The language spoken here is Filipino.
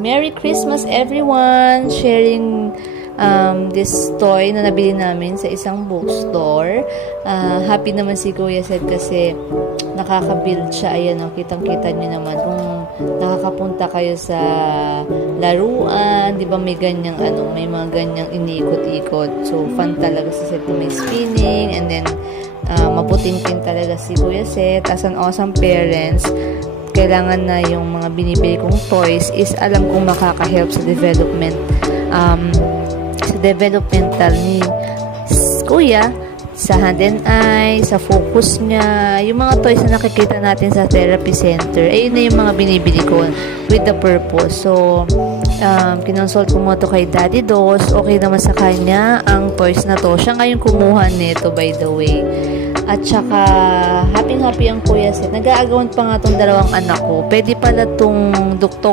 Merry Christmas everyone! Sharing this toy na nabili namin sa isang bookstore. Happy naman si Kuya Seth kasi nakaka-build siya. Ayan, kitang-kita nyo naman kung nakakapunta kayo sa laruan, di ba may ganyang may mga ganyang iniikot-ikot. So, fun talaga si Seth na may spinning, and then maputing-tin talaga si Kuya Seth. As an awesome parents, kailangan na yung mga binibili kong toys is alam kong makaka-help sa developmental ni Kuya, sa hand and eye, sa focus niya. Yung mga toys na nakikita natin sa therapy center, ayun na yung mga binibili ko with the purpose. So, kinonsult ko mo to kay Daddy Dos. Okay naman sa kanya ang toys na to. Siya ngayon kumuha nito, by the way. At saka, happy ang Kuya Seth. Nag-aagawan pa nga tong dalawang anak ko. Pwede pala tong duktong